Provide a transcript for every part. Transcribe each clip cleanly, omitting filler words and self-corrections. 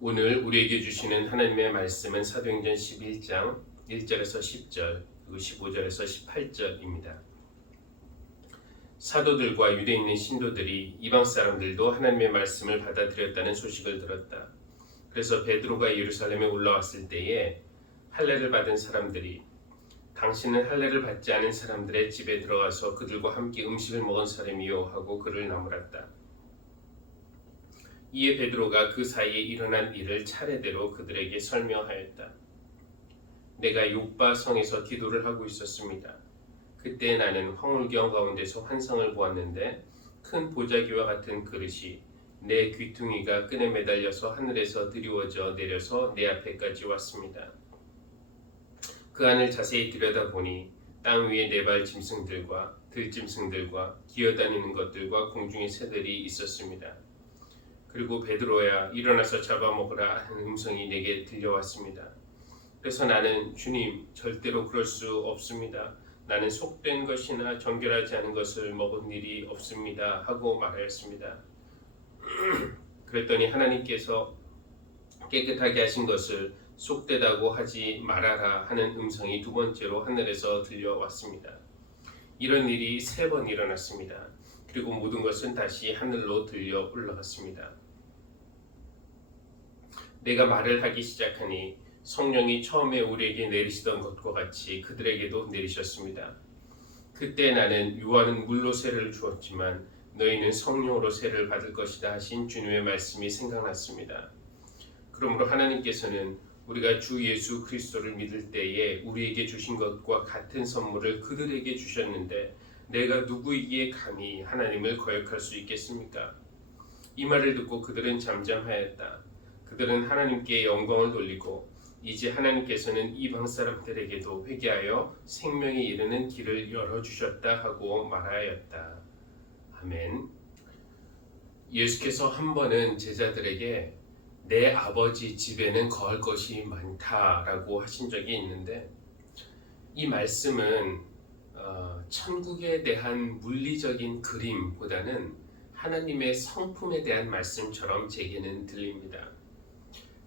오늘 우리에게 주시는 하나님의 말씀은 사도행전 11장 1절에서 10절 그리고 15절에서 18절입니다. 사도들과 유대에 있는 신도들이 이방 사람들도 하나님의 말씀을 받아들였다는 소식을 들었다. 그래서 베드로가 예루살렘에 올라왔을 때에 할례를 받은 사람들이 당신은 할례를 받지 않은 사람들의 집에 들어가서 그들과 함께 음식을 먹은 사람이요 하고 그를 나무랐다. 이에 베드로가 그 사이에 일어난 일을 차례대로 그들에게 설명하였다. 내가 욥바 성에서 기도를 하고 있었습니다. 그때 나는 황홀경 가운데서 환상을 보았는데 큰 보자기와 같은 그릇이 내 귀퉁이가 끈에 매달려서 하늘에서 드리워져 내려서 내 앞에까지 왔습니다. 그 안을 자세히 들여다보니 땅 위에 네 발 짐승들과 들짐승들과 기어다니는 것들과 공중의 새들이 있었습니다. 그리고 베드로야 일어나서 잡아먹으라 하는 음성이 내게 들려왔습니다. 그래서 나는 주님 절대로 그럴 수 없습니다. 나는 속된 것이나 정결하지 않은 것을 먹은 일이 없습니다 하고 말하였습니다. 그랬더니 하나님께서 깨끗하게 하신 것을 속되다고 하지 말아라 하는 음성이 두 번째로 하늘에서 들려왔습니다. 이런 일이 3번 일어났습니다. 그리고 모든 것은 다시 하늘로 들려 올라갔습니다. 내가 말을 하기 시작하니 성령이 처음에 우리에게 내리시던 것과 같이 그들에게도 내리셨습니다. 그때 나는 요한은 물로 세례를 주었지만 너희는 성령으로 세례를 받을 것이다 하신 주님의 말씀이 생각났습니다. 그러므로 하나님께서는 우리가 주 예수 그리스도를 믿을 때에 우리에게 주신 것과 같은 선물을 그들에게 주셨는데 내가 누구이기에 감히 하나님을 거역할 수 있겠습니까? 이 말을 듣고 그들은 잠잠하였다. 그들은 하나님께 영광을 돌리고 이제 하나님께서는 이방 사람들에게도 회개하여 생명에 이르는 길을 열어주셨다 하고 말하였다. 아멘. 예수께서 한 번은 제자들에게 내 아버지 집에는 거할 것이 많다라고 하신 적이 있는데 이 말씀은 천국에 대한 물리적인 그림보다는 하나님의 성품에 대한 말씀처럼 제게는 들립니다.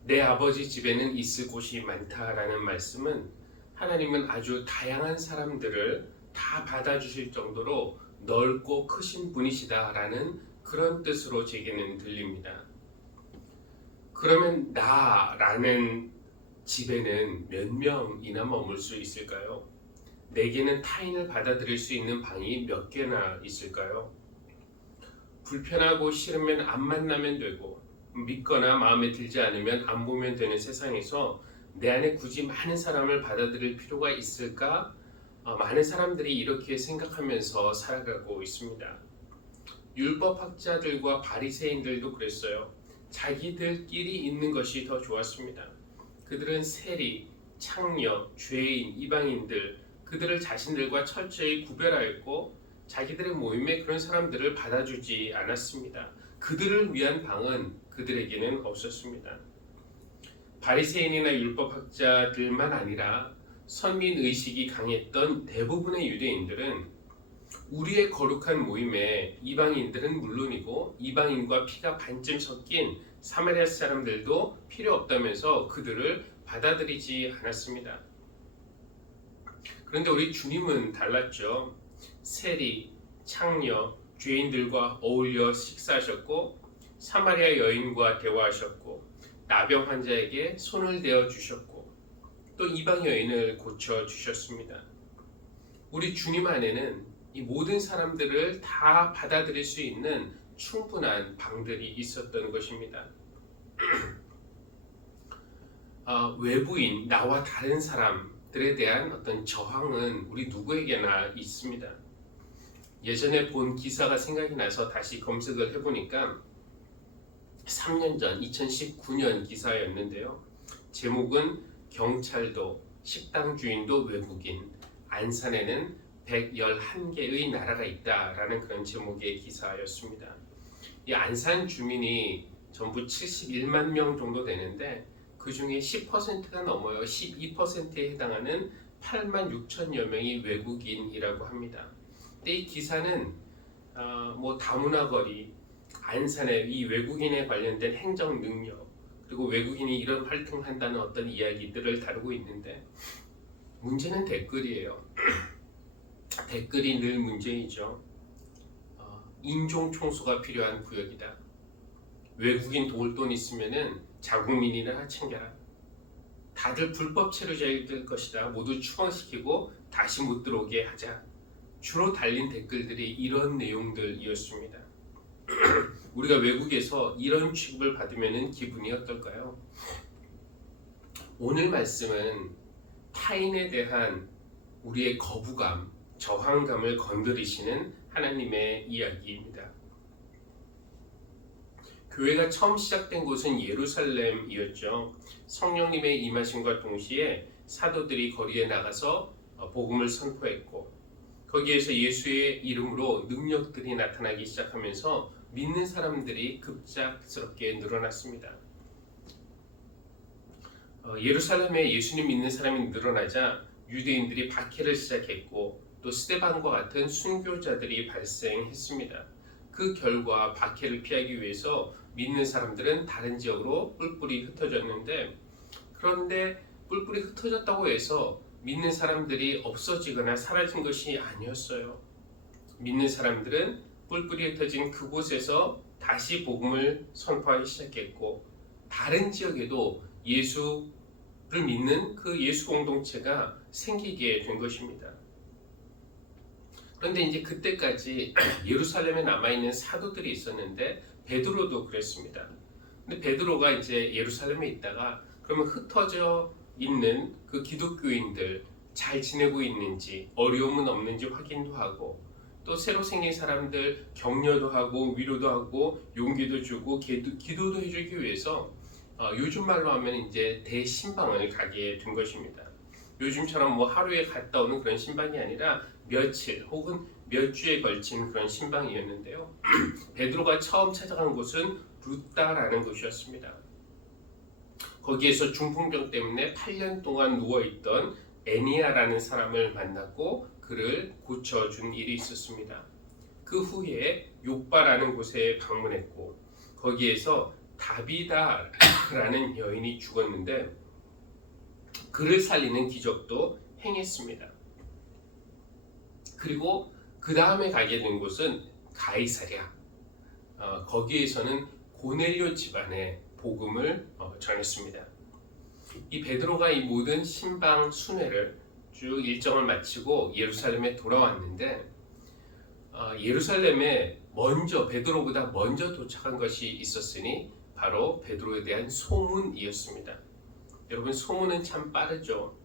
내 아버지 집에는 있을 곳이 많다라는 말씀은 하나님은 아주 다양한 사람들을 다 받아주실 정도로 넓고 크신 분이시다라는 그런 뜻으로 제게는 들립니다. 그러면 나라는 집에는 몇 명이나 머물 수 있을까요? 내게는 타인을 받아들일 수 있는 방이 몇 개나 있을까요? 불편하고 싫으면 안 만나면 되고 믿거나 마음에 들지 않으면 안 보면 되는 세상에서 내 안에 굳이 많은 사람을 받아들일 필요가 있을까? 많은 사람들이 이렇게 생각하면서 살아가고 있습니다. 율법학자들과 바리새인들도 그랬어요. 자기들끼리 있는 것이 더 좋았습니다. 그들은 세리, 창녀, 죄인, 이방인들 그들을 자신들과 철저히 구별하였고 자기들의 모임에 그런 사람들을 받아주지 않았습니다. 그들을 위한 방은 그들에게는 없었습니다. 바리새인이나 율법학자들만 아니라 선민의식이 강했던 대부분의 유대인들은 우리의 거룩한 모임에 이방인들은 물론이고 이방인과 피가 반쯤 섞인 사마리아 사람들도 필요 없다면서 그들을 받아들이지 않았습니다. 그런데 우리 주님은 달랐죠. 세리, 창녀, 죄인들과 어울려 식사하셨고 사마리아 여인과 대화하셨고 나병 환자에게 손을 대어 주셨고 또 이방 여인을 고쳐 주셨습니다. 우리 주님 안에는 이 모든 사람들을 다 받아들일 수 있는 충분한 방들이 있었던 것입니다. 외부인, 나와 다른 사람들에 대한 어떤 저항은 우리 누구에게나 있습니다. 예전에 본 기사가 생각이 나서 다시 검색을 해보니까 3년 전 2019년 기사였는데요. 제목은 경찰도 식당 주인도 외국인, 안산에는 111개의 나라가 있다라는 그런 제목의 기사였습니다. 이 안산 주민이 전부 71만 명 정도 되는데 그 중에 10%가 넘어요. 12%에 해당하는 8만 6천여 명이 외국인이라고 합니다. 근데 이 기사는 다문화 거리, 안산의 이 외국인에 관련된 행정 능력, 그리고 외국인이 이런 활동한다는 어떤 이야기들을 다루고 있는데 문제는 댓글이에요. 댓글이 늘 문제이죠. 인종 청소가 필요한 구역이다. 외국인 도울 돈 있으면은 자국민이나 챙겨라. 다들 불법 체류자일 것이다. 모두 추방시키고 다시 못 들어오게 하자. 주로 달린 댓글들이 이런 내용들이었습니다. 우리가 외국에서 이런 취급을 받으면 기분이 어떨까요? 오늘 말씀은 타인에 대한 우리의 거부감, 저항감을 건드리시는 하나님의 이야기입니다. 교회가 처음 시작된 곳은 예루살렘이었죠. 성령님의 임하심과 동시에 사도들이 거리에 나가서 복음을 선포했고 거기에서 예수의 이름으로 능력들이 나타나기 시작하면서 믿는 사람들이 급작스럽게 늘어났습니다. 예루살렘에 예수님 믿는 사람이 늘어나자 유대인들이 박해를 시작했고 또 스데반과 같은 순교자들이 발생했습니다. 그 결과 박해를 피하기 위해서 믿는 사람들은 다른 지역으로 뿔뿔이 흩어졌는데 그런데 뿔뿔이 흩어졌다고 해서 믿는 사람들이 없어지거나 사라진 것이 아니었어요. 믿는 사람들은 뿔뿔이 흩어진 그곳에서 다시 복음을 선포하기 시작했고 다른 지역에도 예수를 믿는 그 예수 공동체가 생기게 된 것입니다. 그런데 이제 그때까지 예루살렘에 남아있는 사도들이 있었는데 베드로도 그랬습니다. 근데 베드로가 이제 예루살렘에 있다가 그러면 흩어져 있는 그 기독교인들 잘 지내고 있는지 어려움은 없는지 확인도 하고 또 새로 생긴 사람들 격려도 하고 위로도 하고 용기도 주고 기도도 해주기 위해서 요즘 말로 하면 이제 대신방을 가게 된 것입니다. 요즘처럼 뭐 하루에 갔다 오는 그런 신방이 아니라 며칠 혹은 몇 주에 걸친 그런 신방이었는데요. 베드로가 처음 찾아간 곳은 루다라는 곳이었습니다. 거기에서 중풍병 때문에 8년 동안 누워있던 애니아라는 사람을 만났고 그를 고쳐준 일이 있었습니다. 그 후에 욥바라는 곳에 방문했고 거기에서 다비다라는 여인이 죽었는데 그를 살리는 기적도 행했습니다. 그리고 그 다음에 가게 된 곳은 가이사랴. 거기에서는 고넬료 집안의 복음을 전했습니다. 이 베드로가 이 모든 신방 순회를 쭉 일정을 마치고 예루살렘에 돌아왔는데 예루살렘에 베드로보다 먼저 도착한 것이 있었으니 바로 베드로에 대한 소문이었습니다. 여러분 소문은 참 빠르죠.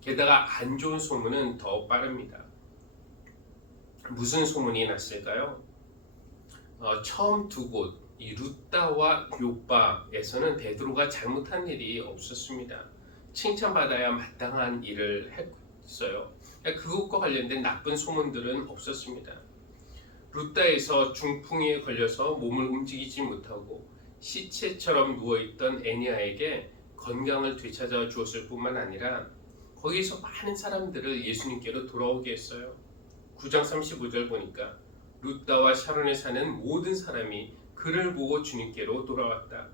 게다가 안 좋은 소문은 더 빠릅니다. 무슨 소문이 났을까요? 처음 두 곳, 이 루다와 욥바에서는 베드로가 잘못한 일이 없었습니다. 칭찬받아야 마땅한 일을 했어요. 그것과 관련된 나쁜 소문들은 없었습니다. 루다에서 중풍에 걸려서 몸을 움직이지 못하고 시체처럼 누워있던 애니아에게 건강을 되찾아 주었을 뿐만 아니라 거기서 많은 사람들을 예수님께로 돌아오게 했어요. 9장 35절 보니까 루다와 샤론에 사는 모든 사람이 그를 보고 주님께로 돌아왔다.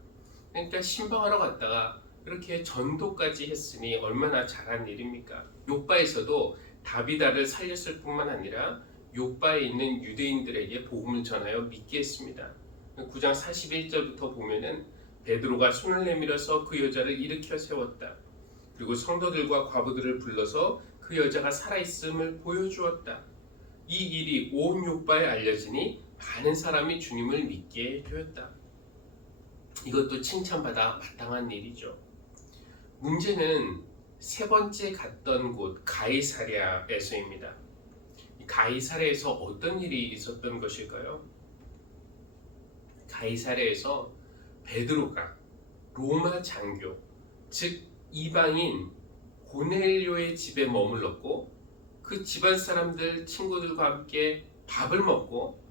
그러니까 신방하러 갔다가 그렇게 전도까지 했으니 얼마나 잘한 일입니까? 욥바에서도 다비다를 살렸을 뿐만 아니라 욥바에 있는 유대인들에게 복음을 전하여 믿게 했습니다. 9장 41절부터 보면은 베드로가 손을 내밀어서 그 여자를 일으켜 세웠다. 그리고 성도들과 과부들을 불러서 그 여자가 살아있음을 보여주었다. 이 일이 온 욥바에 알려지니 많은 사람이 주님을 믿게 되었다. 이것도 칭찬받아 마땅한 일이죠. 문제는 세 번째 갔던 곳 가이사랴에서입니다. 가이사랴에서 어떤 일이 있었던 것일까요? 가이사랴에서 베드로가 로마 장교, 즉 이방인 고넬료의 집에 머물렀고 그 집안 사람들 친구들과 함께 밥을 먹고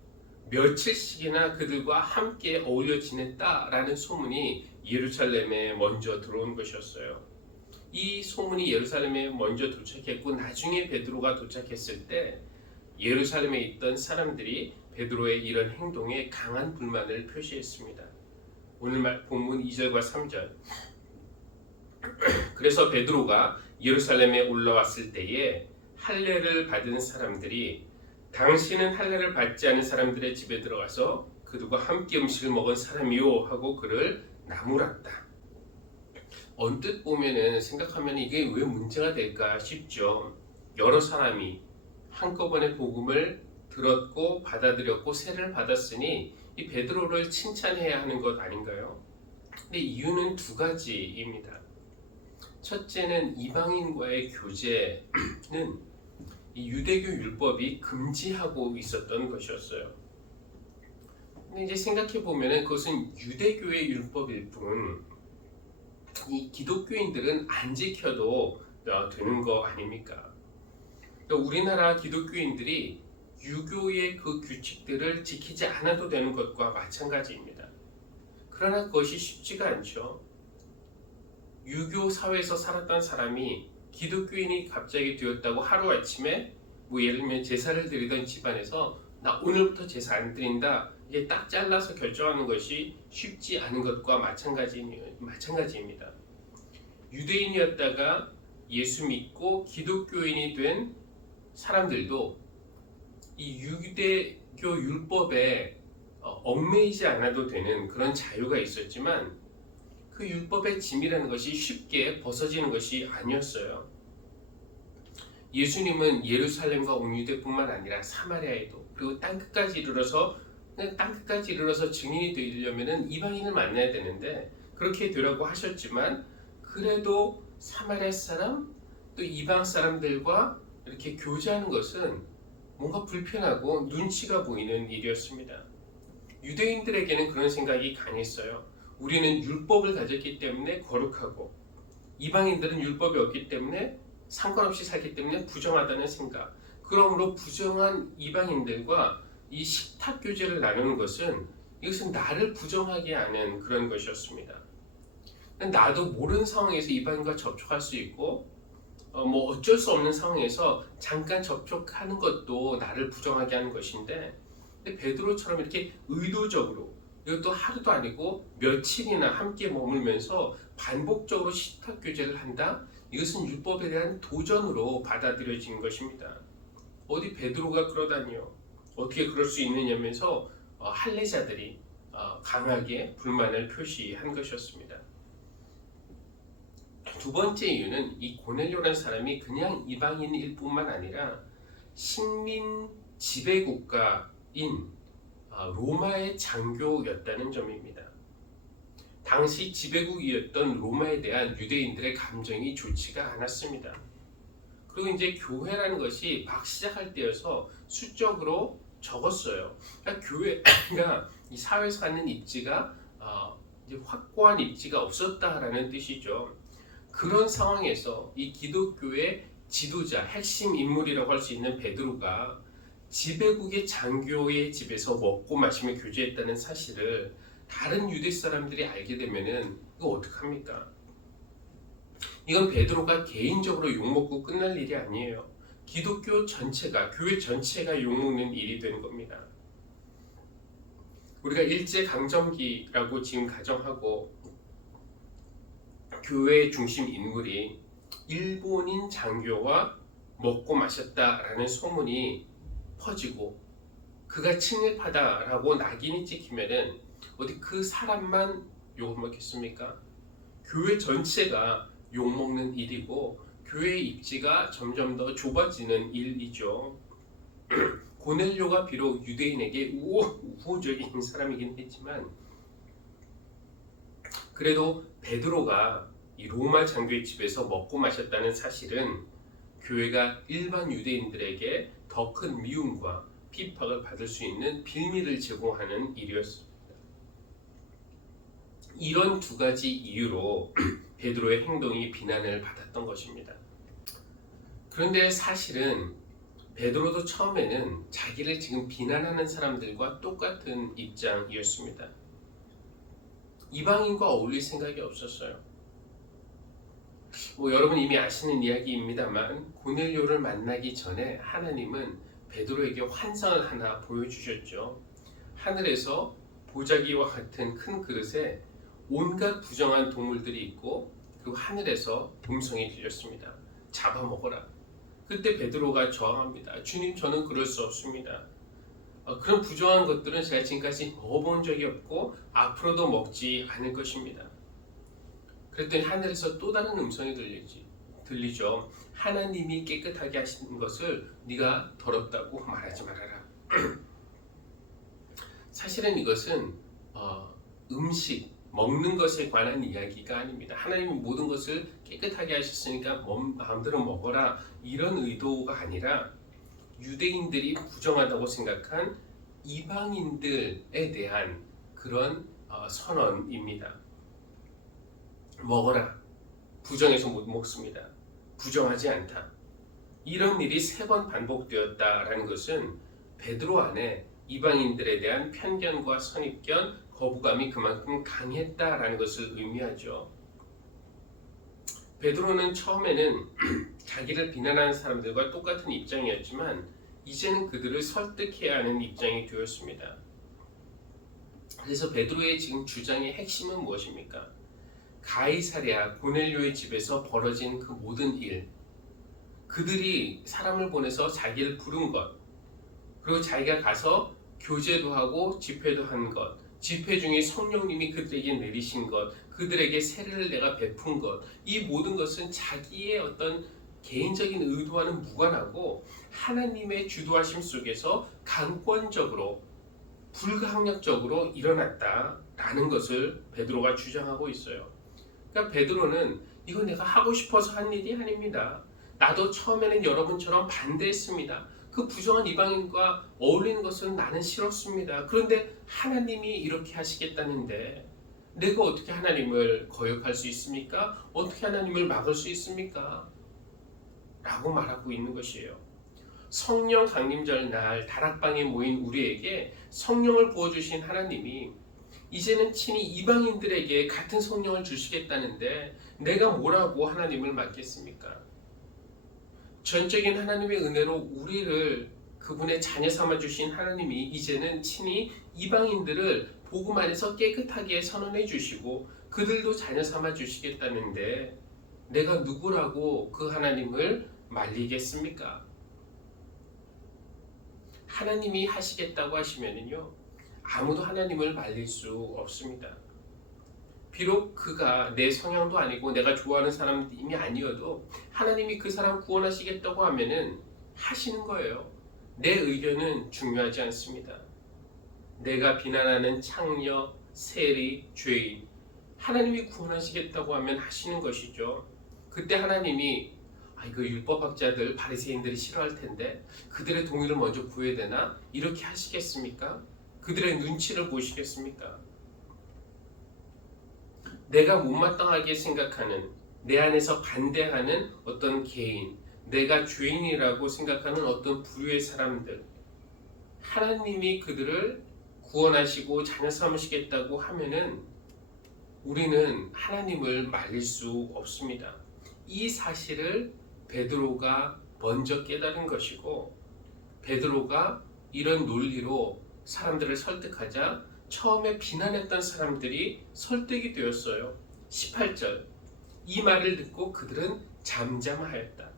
며칠씩이나 그들과 함께 어울려 지냈다라는 소문이 예루살렘에 먼저 들어온 것이었어요. 이 소문이 예루살렘에 먼저 도착했고 나중에 베드로가 도착했을 때 예루살렘에 있던 사람들이 베드로의 이런 행동에 강한 불만을 표시했습니다. 오늘 본문 2절과 3절. 그래서 베드로가 예루살렘에 올라왔을 때에 할례를 받은 사람들이 당신은 할례를 받지 않은 사람들의 집에 들어가서 그들과 함께 음식을 먹은 사람이요 하고 그를 나무랐다. 언뜻 보면은 생각하면 이게 왜 문제가 될까 싶죠. 여러 사람이 한꺼번에 복음을 들었고 받아들였고 세례를 받았으니 이 베드로를 칭찬해야 하는 것 아닌가요? 근데 이유는 두 가지입니다. 첫째는 이방인과의 교제는 이 유대교 율법이 금지하고 있었던 것이었어요. 근데 이제 생각해 보면은 그것은 유대교의 율법일 뿐, 이 기독교인들은 안 지켜도 되는 거 아닙니까? 우리나라 기독교인들이 유교의 그 규칙들을 지키지 않아도 되는 것과 마찬가지입니다. 그러나 그것이 쉽지가 않죠. 유교 사회에서 살았던 사람이 기독교인이 갑자기 되었다고 하루아침에 예를 들면 제사를 드리던 집안에서 나 오늘부터 제사 안 드린다 이게 딱 잘라서 결정하는 것이 쉽지 않은 것과 마찬가지입니다. 유대인이었다가 예수 믿고 기독교인이 된 사람들도 이 유대교 율법에 얽매이지 않아도 되는 그런 자유가 있었지만 그 율법의 짐이라는 것이 쉽게 벗어지는 것이 아니었어요. 예수님은 예루살렘과 온 유대뿐만 아니라 사마리아에도 그리고 땅끝까지 이르러서 증인이 되려면 이방인을 만나야 되는데 그렇게 되라고 하셨지만 그래도 사마리아 사람 또 이방 사람들과 이렇게 교제하는 것은 뭔가 불편하고 눈치가 보이는 일이었습니다. 유대인들에게는 그런 생각이 강했어요. 우리는 율법을 가졌기 때문에 거룩하고 이방인들은 율법이 없기 때문에 상관없이 살기 때문에 부정하다는 생각. 그러므로 부정한 이방인들과 이 식탁 교제를 나누는 것은 이것은 나를 부정하게 하는 그런 것이었습니다. 나도 모르는 상황에서 이방인과 접촉할 수 있고 어쩔 수 없는 상황에서 잠깐 접촉하는 것도 나를 부정하게 하는 것인데 근데 베드로처럼 이렇게 의도적으로 이것도 하루도 아니고 며칠이나 함께 머물면서 반복적으로 식탁 교제를 한다? 이것은 율법에 대한 도전으로 받아들여진 것입니다. 어디 베드로가 그러다니요. 어떻게 그럴 수 있느냐면서 할례자들이 강하게 불만을 표시한 것이었습니다. 두 번째 이유는 이 고넬료라는 사람이 그냥 이방인일 뿐만 아니라 식민 지배국가인 로마의 장교였다는 점입니다. 당시 지배국이었던 로마에 대한 유대인들의 감정이 좋지가 않았습니다. 그리고 이제 교회라는 것이 막 시작할 때여서 수적으로 적었어요. 그러니까 교회가 이 사회에서 갖는 입지가 이제 확고한 입지가 없었다라는 뜻이죠. 그런 상황에서 이 기독교의 지도자, 핵심 인물이라고 할 수 있는 베드로가 지배국의 장교의 집에서 먹고 마시며 교제했다는 사실을 다른 유대 사람들이 알게 되면은 이거 어떡합니까? 이건 베드로가 개인적으로 욕먹고 끝날 일이 아니에요. 기독교 전체가, 교회 전체가 욕먹는 일이 되는 겁니다. 우리가 일제강점기라고 지금 가정하고 교회 중심 인물이 일본인 장교와 먹고 마셨다라는 소문이 퍼지고 그가 친일파다라고 낙인이 찍히면은 어디 그 사람만 욕을 먹겠습니까? 교회 전체가 욕먹는 일이고 교회의 입지가 점점 더 좁아지는 일이죠. 고넬료가 비록 유대인에게 우호적인 사람이긴 했지만 그래도 베드로가 이 로마 장교의 집에서 먹고 마셨다는 사실은 교회가 일반 유대인들에게 더 큰 미움과 핍박을 받을 수 있는 빌미를 제공하는 일이었습니다. 이런 두 가지 이유로 베드로의 행동이 비난을 받았던 것입니다. 그런데 사실은 베드로도 처음에는 자기를 지금 비난하는 사람들과 똑같은 입장이었습니다. 이방인과 어울릴 생각이 없었어요. 여러분 이미 아시는 이야기입니다만 고넬료를 만나기 전에 하나님은 베드로에게 환상을 하나 보여주셨죠. 하늘에서 보자기와 같은 큰 그릇에 온갖 부정한 동물들이 있고 그 하늘에서 음성이 들렸습니다. 잡아먹어라. 그때 베드로가 저항합니다. 주님, 저는 그럴 수 없습니다. 그런 부정한 것들은 제가 지금까지 먹어본 적이 없고 앞으로도 먹지 않을 것입니다. 그랬더니 하늘에서 또 다른 음성이 들리죠. 하나님이 깨끗하게 하신 것을 네가 더럽다고 말하지 말아라. 사실은 이것은 음식, 먹는 것에 관한 이야기가 아닙니다. 하나님이 모든 것을 깨끗하게 하셨으니까 마음대로 먹어라, 이런 의도가 아니라 유대인들이 부정하다고 생각한 이방인들에 대한 그런 선언입니다. 먹어라. 부정해서 못 먹습니다. 부정하지 않다. 이런 일이 3번 반복되었다라는 것은 베드로 안에 이방인들에 대한 편견과 선입견, 거부감이 그만큼 강했다라는 것을 의미하죠. 베드로는 처음에는 자기를 비난하는 사람들과 똑같은 입장이었지만 이제는 그들을 설득해야 하는 입장이 되었습니다. 그래서 베드로의 지금 주장의 핵심은 무엇입니까? 가이사랴 고넬료의 집에서 벌어진 그 모든 일, 그들이 사람을 보내서 자기를 부른 것, 그리고 자기가 가서 교제도 하고 집회도 한 것, 집회 중에 성령님이 그들에게 내리신 것, 그들에게 세례를 내가 베푼 것, 이 모든 것은 자기의 어떤 개인적인 의도와는 무관하고 하나님의 주도하심 속에서 강권적으로 불가항력적으로 일어났다라는 것을 베드로가 주장하고 있어요. 그러니까 베드로는 이거 내가 하고 싶어서 한 일이 아닙니다. 나도 처음에는 여러분처럼 반대했습니다. 그 부정한 이방인과 어울리는 것은 나는 싫었습니다. 그런데 하나님이 이렇게 하시겠다는데 내가 어떻게 하나님을 거역할 수 있습니까? 어떻게 하나님을 막을 수 있습니까? 라고 말하고 있는 것이에요. 성령 강림절 날 다락방에 모인 우리에게 성령을 부어주신 하나님이 이제는 친히 이방인들에게 같은 성령을 주시겠다는데 내가 뭐라고 하나님을 막겠습니까? 전적인 하나님의 은혜로 우리를 그분의 자녀 삼아 주신 하나님이 이제는 친히 이방인들을 복음 안에서 깨끗하게 선언해 주시고 그들도 자녀 삼아 주시겠다는데 내가 누구라고 그 하나님을 말리겠습니까? 하나님이 하시겠다고 하시면은요, 아무도 하나님을 말릴 수 없습니다. 비록 그가 내 성향도 아니고 내가 좋아하는 사람이 아니어도 하나님이 그 사람 구원하시겠다고 하면은 하시는 거예요. 내 의견은 중요하지 않습니다. 내가 비난하는 창녀, 세리, 죄인, 하나님이 구원하시겠다고 하면 하시는 것이죠. 그때 하나님이 이거 율법학자들, 바리새인들이 싫어할 텐데 그들의 동의를 먼저 구해야 되나? 이렇게 하시겠습니까? 그들의 눈치를 보시겠습니까? 내가 못마땅하게 생각하는, 내 안에서 반대하는 어떤 개인, 내가 죄인이라고 생각하는 어떤 부류의 사람들, 하나님이 그들을 구원하시고 자녀 삼으시겠다고 하면은 우리는 하나님을 말릴 수 없습니다. 이 사실을 베드로가 먼저 깨달은 것이고, 베드로가 이런 논리로 사람들을 설득하자 처음에 비난했던 사람들이 설득이 되었어요. 18절, 이 말을 듣고 그들은 잠잠하였다.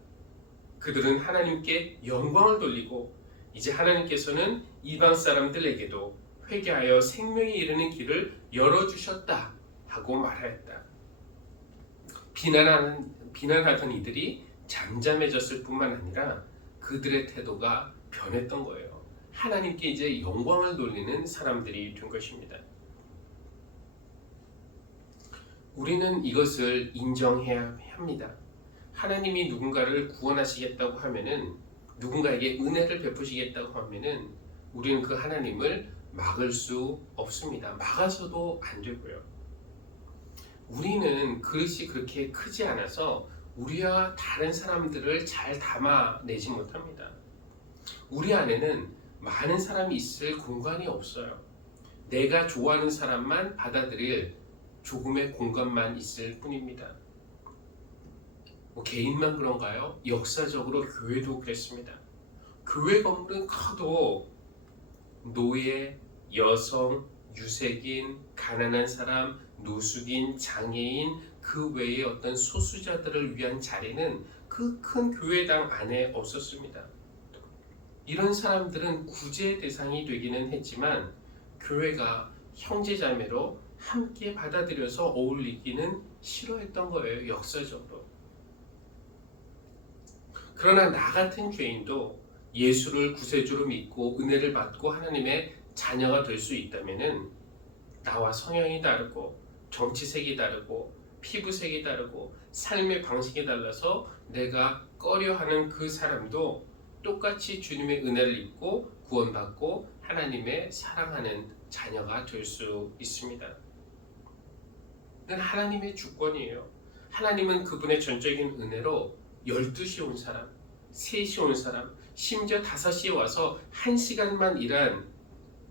그들은 하나님께 영광을 돌리고 이제 하나님께서는 이방 사람들에게도 회개하여 생명에 이르는 길을 열어주셨다 하고 말하였다. 비난하던 이들이 잠잠해졌을 뿐만 아니라 그들의 태도가 변했던 거예요. 하나님께 이제 영광을 돌리는 사람들이 된 것입니다. 우리는 이것을 인정해야 합니다. 하나님이 누군가를 구원하시겠다고 하면은, 누군가에게 은혜를 베푸시겠다고 하면은 우리는 그 하나님을 막을 수 없습니다. 막아서도 안 되고요. 우리는 그릇이 그렇게 크지 않아서 우리와 다른 사람들을 잘 담아내지 못합니다. 우리 안에는 많은 사람이 있을 공간이 없어요. 내가 좋아하는 사람만 받아들일 조금의 공간만 있을 뿐입니다. 개인만 그런가요? 역사적으로 교회도 그랬습니다. 교회 건물은 커도 노예, 여성, 유색인, 가난한 사람, 노숙인, 장애인, 그 외의 어떤 소수자들을 위한 자리는 그 큰 교회당 안에 없었습니다. 이런 사람들은 구제 대상이 되기는 했지만 교회가 형제자매로 함께 받아들여서 어울리기는 싫어했던 거예요, 역사적으로. 그러나 나 같은 죄인도 예수를 구세주로 믿고 은혜를 받고 하나님의 자녀가 될 수 있다면은 나와 성향이 다르고 정치색이 다르고 피부색이 다르고 삶의 방식이 달라서 내가 꺼려하는 그 사람도 똑같이 주님의 은혜를 입고 구원받고 하나님의 사랑하는 자녀가 될 수 있습니다. 이건 하나님의 주권이에요. 하나님은 그분의 전적인 은혜로 12시에 온 사람, 3시에 온 사람, 심지어 5시에 와서 1시간만 일한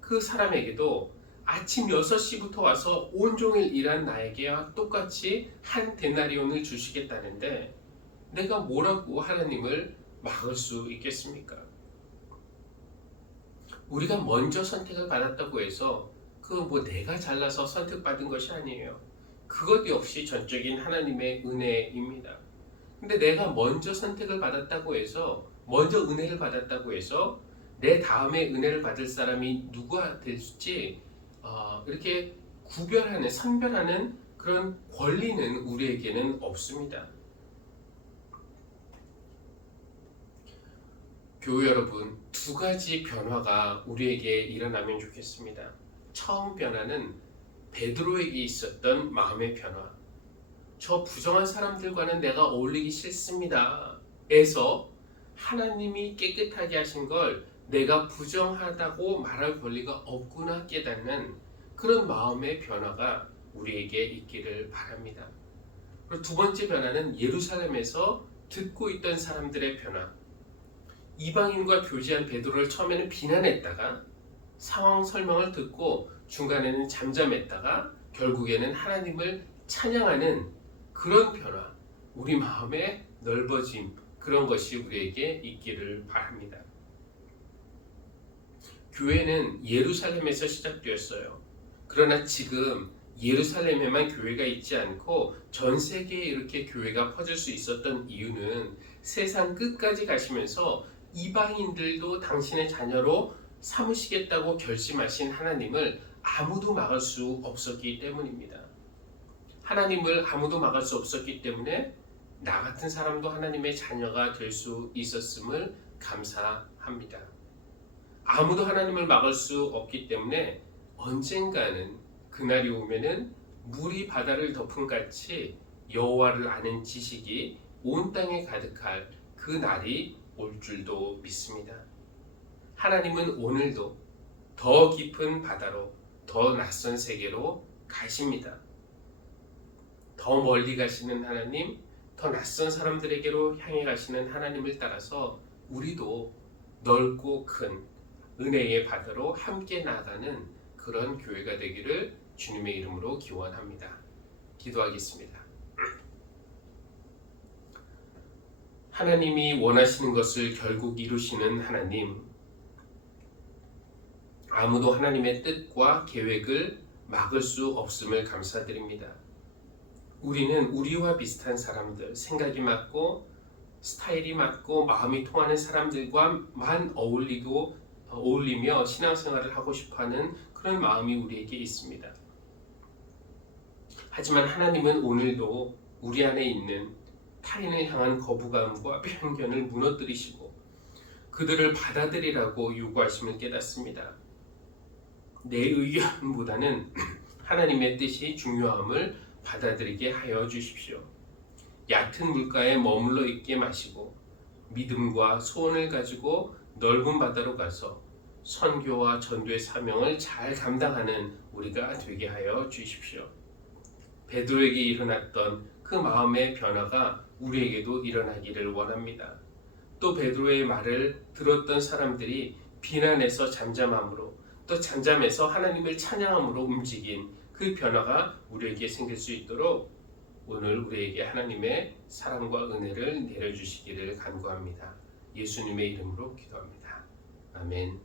그 사람에게도 아침 6시부터 와서 온종일 일한 나에게와 똑같이 한 데나리온을 주시겠다는데 내가 뭐라고 하나님을 막을 수 있겠습니까? 우리가 먼저 선택을 받았다고 해서 내가 잘나서 선택받은 것이 아니에요. 그것 역시 전적인 하나님의 은혜입니다. 근데 내가 먼저 선택을 받았다고 해서, 먼저 은혜를 받았다고 해서 내 다음에 은혜를 받을 사람이 누가 될지 이렇게 구별하는, 선별하는 그런 권리는 우리에게는 없습니다. 교회 여러분, 2가지 변화가 우리에게 일어나면 좋겠습니다. 처음 변화는 베드로에게 있었던 마음의 변화. 저 부정한 사람들과는 내가 어울리기 싫습니다. 에서 하나님이 깨끗하게 하신 걸 내가 부정하다고 말할 권리가 없구나 깨닫는 그런 마음의 변화가 우리에게 있기를 바랍니다. 그리고 2번째 변화는 예루살렘에서 듣고 있던 사람들의 변화. 이방인과 교제한 베드로를 처음에는 비난했다가 상황 설명을 듣고 중간에는 잠잠했다가 결국에는 하나님을 찬양하는 그런 변화, 우리 마음의 넓어짐, 그런 것이 우리에게 있기를 바랍니다. 교회는 예루살렘에서 시작되었어요. 그러나 지금 예루살렘에만 교회가 있지 않고 전 세계에 이렇게 교회가 퍼질 수 있었던 이유는 세상 끝까지 가시면서 이방인들도 당신의 자녀로 삼으시겠다고 결심하신 하나님을 아무도 막을 수 없었기 때문입니다. 하나님을 아무도 막을 수 없었기 때문에 나 같은 사람도 하나님의 자녀가 될 수 있었음을 감사합니다. 아무도 하나님을 막을 수 없기 때문에 언젠가는 그날이 오면은 물이 바다를 덮은 같이 여호와를 아는 지식이 온 땅에 가득할 그 날이 올 줄도 믿습니다. 하나님은 오늘도 더 깊은 바다로, 더 낯선 세계로 가십니다. 더 멀리 가시는 하나님, 더 낯선 사람들에게로 향해 가시는 하나님을 따라서 우리도 넓고 큰 은혜의 바다로 함께 나아가는 그런 교회가 되기를 주님의 이름으로 기원합니다. 기도하겠습니다. 하나님이 원하시는 것을 결국 이루시는 하나님, 아무도 하나님의 뜻과 계획을 막을 수 없음을 감사드립니다. 우리는 우리와 비슷한 사람들, 생각이 맞고 스타일이 맞고 마음이 통하는 사람들과만 어울리며 신앙생활을 하고 싶어하는 그런 마음이 우리에게 있습니다. 하지만 하나님은 오늘도 우리 안에 있는 타인을 향한 거부감과 편견을 무너뜨리시고 그들을 받아들이라고 요구하심을 깨닫습니다. 내 의견보다는 하나님의 뜻이 중요함을 받아들이게 하여 주십시오. 얕은 물가에 머물러 있게 마시고 믿음과 소원을 가지고 넓은 바다로 가서 선교와 전도의 사명을 잘 감당하는 우리가 되게 하여 주십시오. 베드로에게 일어났던 그 마음의 변화가 우리에게도 일어나기를 원합니다. 또 베드로의 말을 들었던 사람들이 비난에서 잠잠함으로, 또 잠잠해서 하나님을 찬양함으로 움직인 그 변화가 우리에게 생길 수 있도록 오늘 우리에게 하나님의 사랑과 은혜를 내려주시기를 간구합니다. 예수님의 이름으로 기도합니다. 아멘.